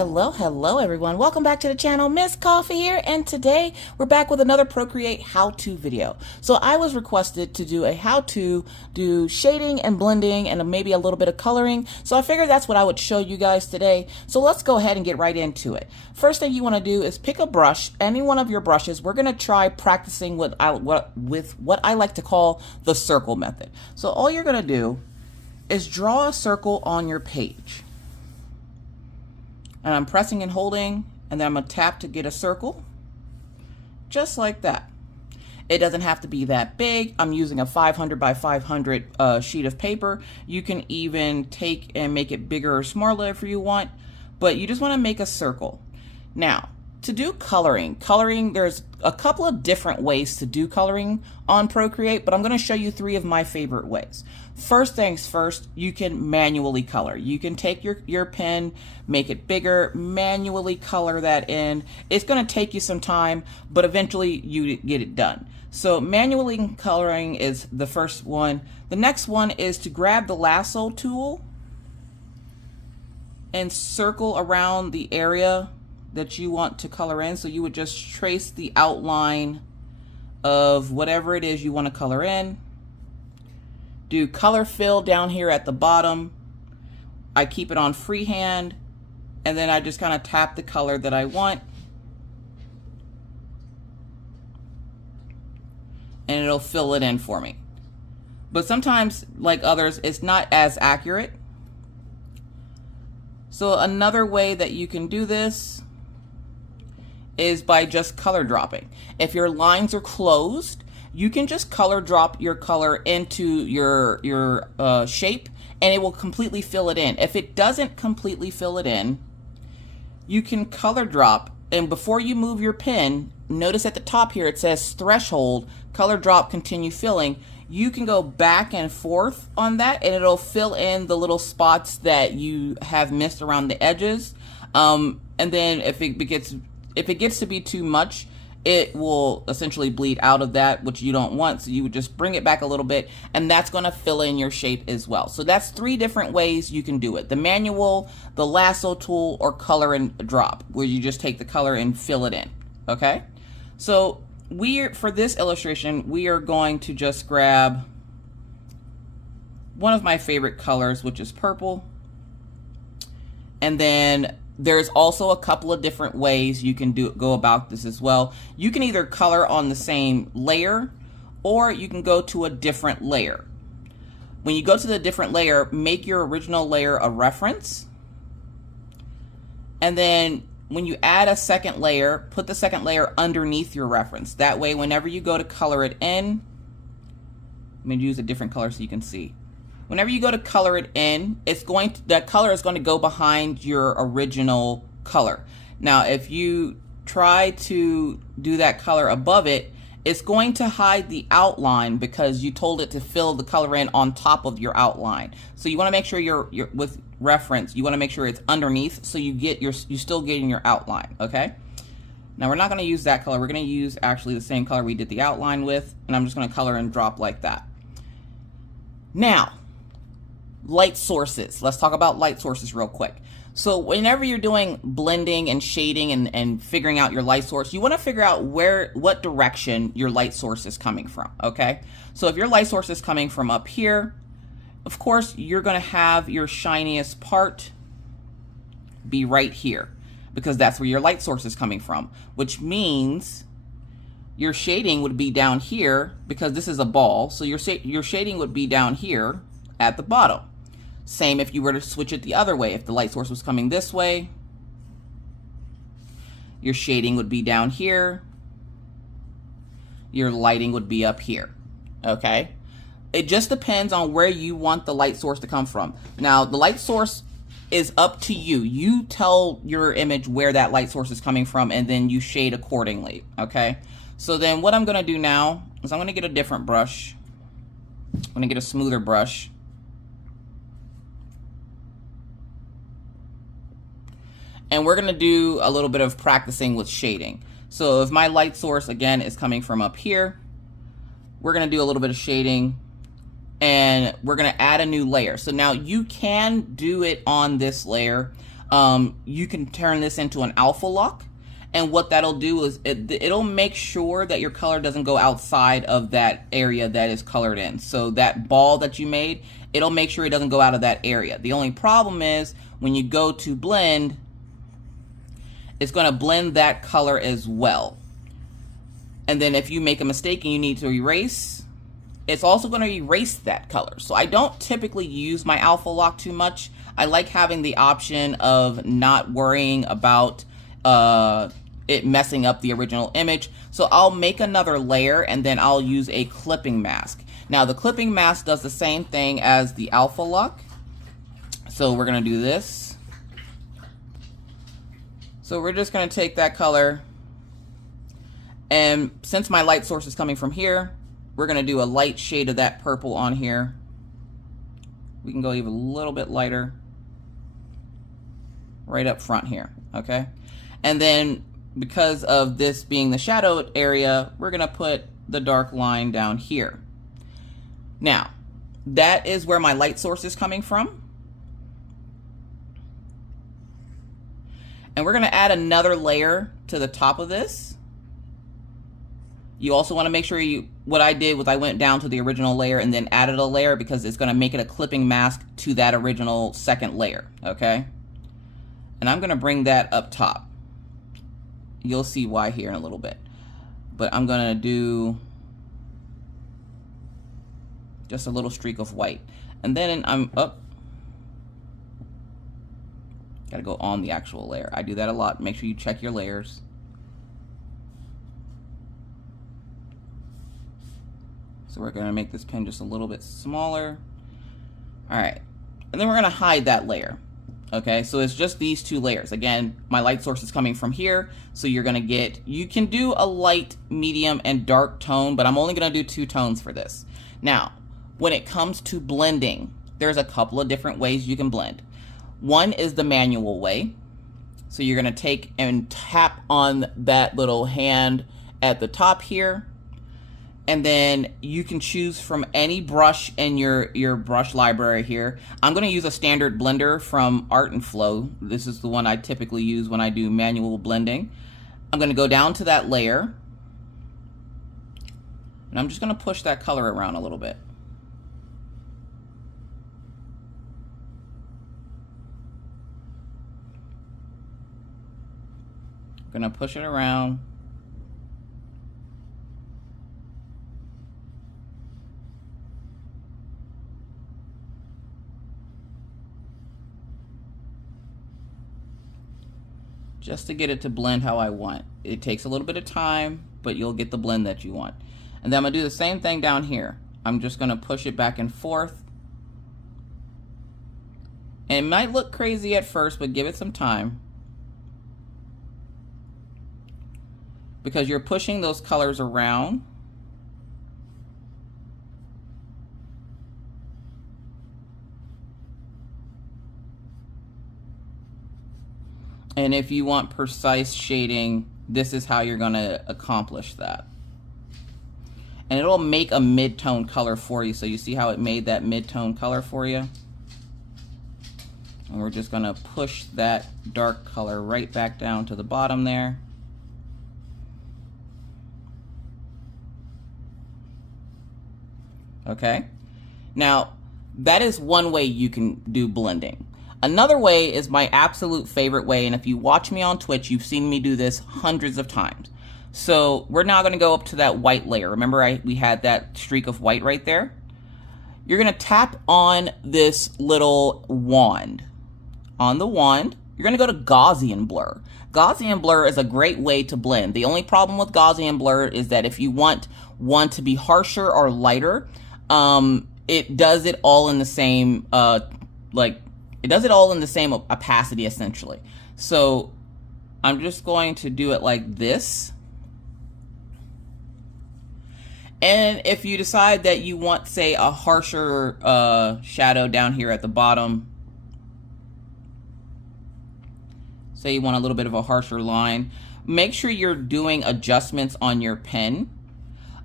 Hello everyone. Welcome back to the channel. Miss Coffee here, and today we're back with another Procreate how-to video. So I was requested to do a how-to do shading and blending and maybe a little bit of coloring. So I figured that's what I would show you guys today. So let's go ahead and get right into it. First thing you want to do is pick a brush, any one of your brushes. We're going to try practicing with what I like to call the circle method. So all you're going to do is draw a circle on your page. And I'm pressing and holding, and then I'm going to tap to get a circle, just like that. It doesn't have to be that big. I'm using a 500 by 500 sheet of paper. You can even take and make it bigger or smaller if you want, but you just want to make a circle. Now, to do coloring, there's a couple of different ways to do coloring on Procreate, but I'm going to show you 3 of my favorite ways. First things first, you can manually color. You can take your pen, make it bigger, manually color that in. It's going to take you some time, but eventually you get it done. So manually coloring is the first one. The next one is to grab the lasso tool and circle around the area that you want to color in. So you would just trace the outline of whatever it is you want to color in. Do color fill down here at the bottom. I keep it on freehand, and then I just kind of tap the color that I want, and it'll fill it in for me. But sometimes, like others, it's not as accurate. So another way that you can do this is by just color dropping. If your lines are closed, you can just color drop your color into your shape, and it will completely fill it in. If it doesn't completely fill it in, you can color drop, and before you move your pen, notice at the top here it says threshold, color drop, continue filling. You can go back and forth on that, and it'll fill in the little spots that you have missed around the edges. And then if it gets to be too much, it will essentially bleed out of that, which you don't want. So you would just bring it back a little bit, and that's going to fill in your shape as well. So that's 3 different ways you can do it: the manual, the lasso tool, or color and drop, where you just take the color and fill it in. Okay, so for this illustration, we are going to just grab one of my favorite colors, which is purple, and then there's also a couple of different ways you can go about this as well. You can either color on the same layer, or you can go to a different layer. When you go to the different layer, make your original layer a reference. And then when you add a second layer, put the second layer underneath your reference. That way, whenever you go to color it in, I'm going to use a different color so you can see. Whenever you go to color it in, that color is going to go behind your original color. Now, if you try to do that color above it, it's going to hide the outline because you told it to fill the color in on top of your outline. So you want to make sure you're with reference. You want to make sure it's underneath, so you're still getting your outline. Okay. Now we're not going to use that color. We're going to use actually the same color we did the outline with, and I'm just going to color and drop like that. Now, light sources. Let's talk about light sources real quick. So whenever you're doing blending and shading and figuring out your light source, you want to figure out what direction your light source is coming from. Okay, so if your light source is coming from up here, of course you're going to have your shiniest part be right here, because that's where your light source is coming from, which means your shading would be down here, because this is a ball, so your shading would be down here at the bottom. Same if you were to switch it the other way. If the light source was coming this way, your shading would be down here, your lighting would be up here. Okay, it just depends on where you want the light source to come from. Now, the light source is up to you. You tell your image where that light source is coming from, and then you shade accordingly. Okay, so then what I'm going to do now is I'm going to get a different brush. I'm going to get a smoother brush. And we're going to do a little bit of practicing with shading. So if my light source, again, is coming from up here, we're going to do a little bit of shading, and we're going to add a new layer. So now you can do it on this layer. you can turn this into an alpha lock. And what that'll do is it'll make sure that your color doesn't go outside of that area that is colored in. So that ball that you made, it'll make sure it doesn't go out of that area. The only problem is when you go to blend, it's going to blend that color as well. And then if you make a mistake and you need to erase, it's also going to erase that color. So I don't typically use my alpha lock too much. I like having the option of not worrying about it messing up the original image. So I'll make another layer and then I'll use a clipping mask. Now the clipping mask does the same thing as the alpha lock. So we're gonna do this. So we're just gonna take that color, and since my light source is coming from here, we're gonna do a light shade of that purple on here. We can go even a little bit lighter right up front here, okay? And then because of this being the shadowed area, we're gonna put the dark line down here. Now, that is where my light source is coming from. And we're gonna add another layer to the top of this. You also wanna make sure what I did was I went down to the original layer and then added a layer because it's gonna make it a clipping mask to that original second layer, okay? And I'm gonna bring that up top. You'll see why here in a little bit. But I'm gonna do just a little streak of white. And then I'm up. Gotta go on the actual layer. I do that a lot. Make sure you check your layers. So we're gonna make this pen just a little bit smaller. All right, and then we're gonna hide that layer. Okay, so it's just these two layers. Again, my light source is coming from here, so you're gonna get, you can do a light, medium, and dark tone, but I'm only gonna do 2 tones for this. Now, when it comes to blending, there's a couple of different ways you can blend. One is the manual way. So you're gonna take and tap on that little hand at the top here, and then you can choose from any brush in your brush library here. I'm gonna use a standard blender from Art and Flow. This is the one I typically use when I do manual blending. I'm gonna go down to that layer, and I'm just gonna push that color around a little bit. I'm gonna push it around. Just to get it to blend how I want. It takes a little bit of time, but you'll get the blend that you want. And then I'm gonna do the same thing down here. I'm just gonna push it back and forth. And it might look crazy at first, but give it some time. Because you're pushing those colors around. And if you want precise shading, this is how you're gonna accomplish that. And it'll make a mid-tone color for you. So you see how it made that mid-tone color for you? And we're just gonna push that dark color right back down to the bottom there. Okay, now that is one way you can do blending. Another way is my absolute favorite way, and if you watch me on Twitch, you've seen me do this hundreds of times. So we're now going to go up to that white layer. Remember we had that streak of white right there? You're going to tap on this little wand. On the wand, you're going to go to Gaussian blur. Gaussian blur is a great way to blend. The only problem with Gaussian blur is that if you want one to be harsher or lighter, it does it all in the same, it does it all in the same opacity essentially. So I'm just going to do it like this. And if you decide that you want, say, a harsher shadow down here at the bottom, say you want a little bit of a harsher line, make sure you're doing adjustments on your pen.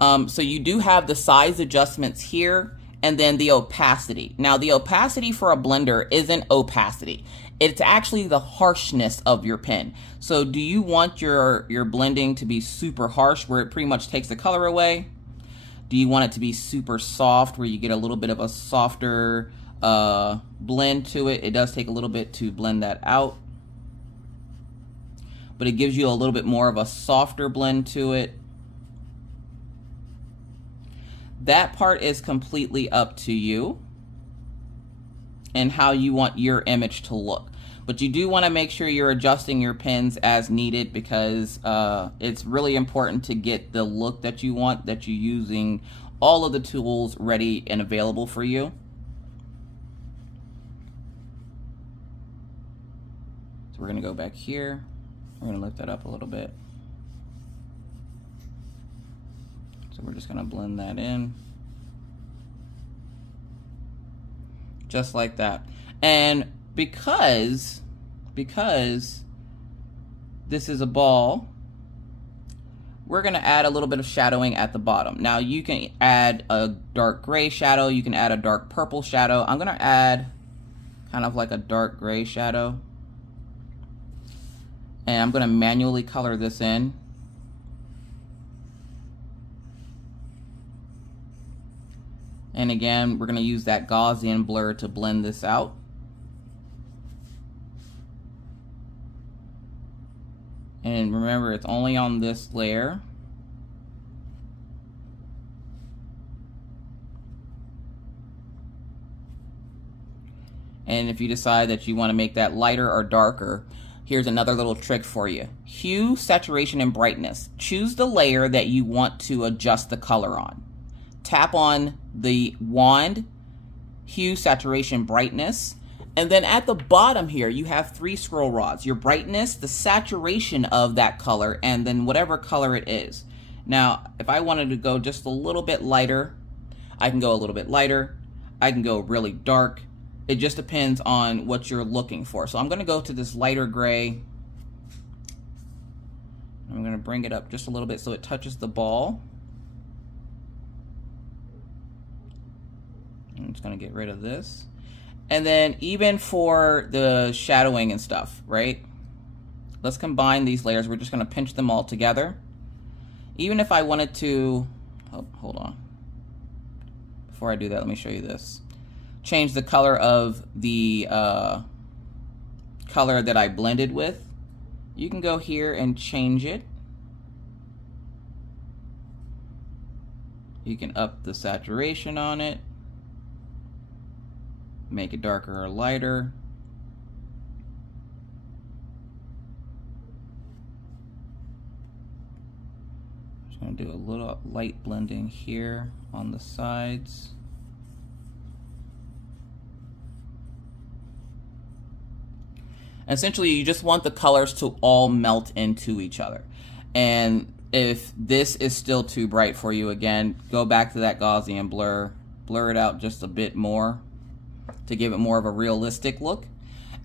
So you do have the size adjustments here and then the opacity. Now, the opacity for a blender isn't opacity. It's actually the harshness of your pen. So do you want your blending to be super harsh where it pretty much takes the color away? Do you want it to be super soft where you get a little bit of a softer blend to it? It does take a little bit to blend that out, but it gives you a little bit more of a softer blend to it. That part is completely up to you and how you want your image to look. But you do want to make sure you're adjusting your pens as needed, because it's really important to get the look that you want, that you're using all of the tools ready and available for you. So we're going to go back here. We're going to lift that up a little bit. So we're just going to blend that in. Just like that. And because this is a ball, we're going to add a little bit of shadowing at the bottom. Now you can add a dark gray shadow, you can add a dark purple shadow. I'm going to add kind of like a dark gray shadow. And I'm going to manually color this in. And again, we're going to use that Gaussian blur to blend this out. And remember, it's only on this layer. And if you decide that you want to make that lighter or darker, here's another little trick for you. Hue, saturation, and brightness. Choose the layer that you want to adjust the color on. Tap on the wand, hue, saturation, brightness. And then at the bottom here, you have 3 scroll rods. Your brightness, the saturation of that color, and then whatever color it is. Now, if I wanted to go just a little bit lighter, I can go a little bit lighter. I can go really dark. It just depends on what you're looking for. So I'm going to go to this lighter gray. I'm going to bring it up just a little bit so it touches the ball. I'm just going to get rid of this. And then even for the shadowing and stuff, right? Let's combine these layers. We're just going to pinch them all together. Even if I wanted to, oh, hold on. Before I do that, let me show you this. Change the color of the color that I blended with. You can go here and change it. You can up the saturation on it. Make it darker or lighter. Just going to do a little light blending here on the sides. Essentially, you just want the colors to all melt into each other. And if this is still too bright for you, again, go back to that Gaussian blur, blur it out just a bit more to give it more of a realistic look.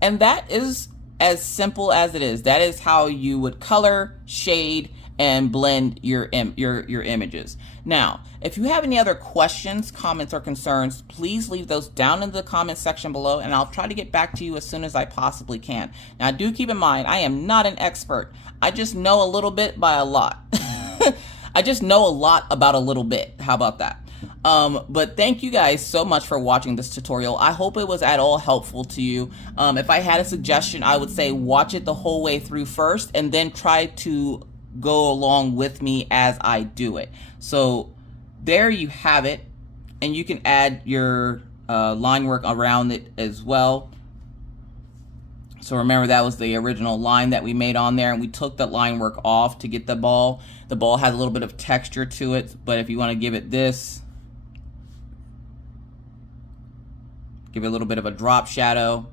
And that is as simple as it is. That is how you would color, shade, and blend your images. Now, if you have any other questions, comments, or concerns, please leave those down in the comment section below, and I'll try to get back to you as soon as I possibly can. Now, do keep in mind, I am not an expert. I just know a little bit by a lot. I just know a lot about a little bit. How about that? But thank you guys so much for watching this tutorial. I hope it was at all helpful to you. If I had a suggestion, I would say watch it the whole way through first and then try to go along with me as I do it. So there you have it, and you can add your line work around it as well. So remember, that was the original line that we made on there, and we took the line work off to get the ball. The ball has a little bit of texture to it, but if you want to give it this, give it a little bit of a drop shadow,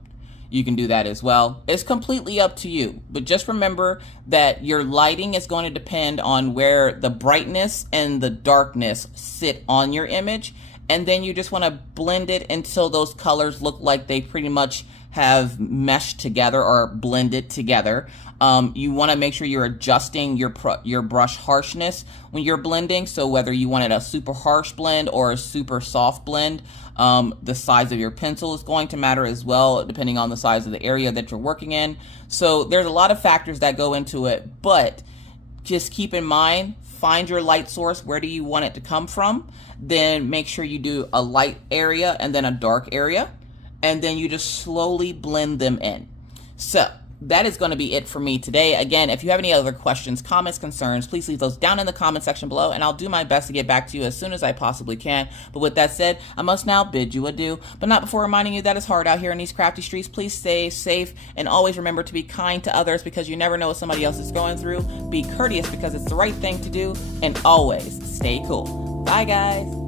you can do that as well. It's completely up to you, but just remember that your lighting is going to depend on where the brightness and the darkness sit on your image, and then you just want to blend it until those colors look like they pretty much have meshed together or blended together. You want to make sure you're adjusting your brush harshness when you're blending. So whether you wanted a super harsh blend or a super soft blend, the size of your pencil is going to matter as well, depending on the size of the area that you're working in. So there's a lot of factors that go into it, but just keep in mind, find your light source. Where do you want it to come from? Then make sure you do a light area and then a dark area, and then you just slowly blend them in. So that is going to be it for me today. Again, if you have any other questions, comments, concerns, please leave those down in the comment section below, and I'll do my best to get back to you as soon as I possibly can. But with that said, I must now bid you adieu, but not before reminding you that it's hard out here in these crafty streets. Please stay safe, and always remember to be kind to others, because you never know what somebody else is going through. Be courteous because it's the right thing to do, and always stay cool. Bye, guys.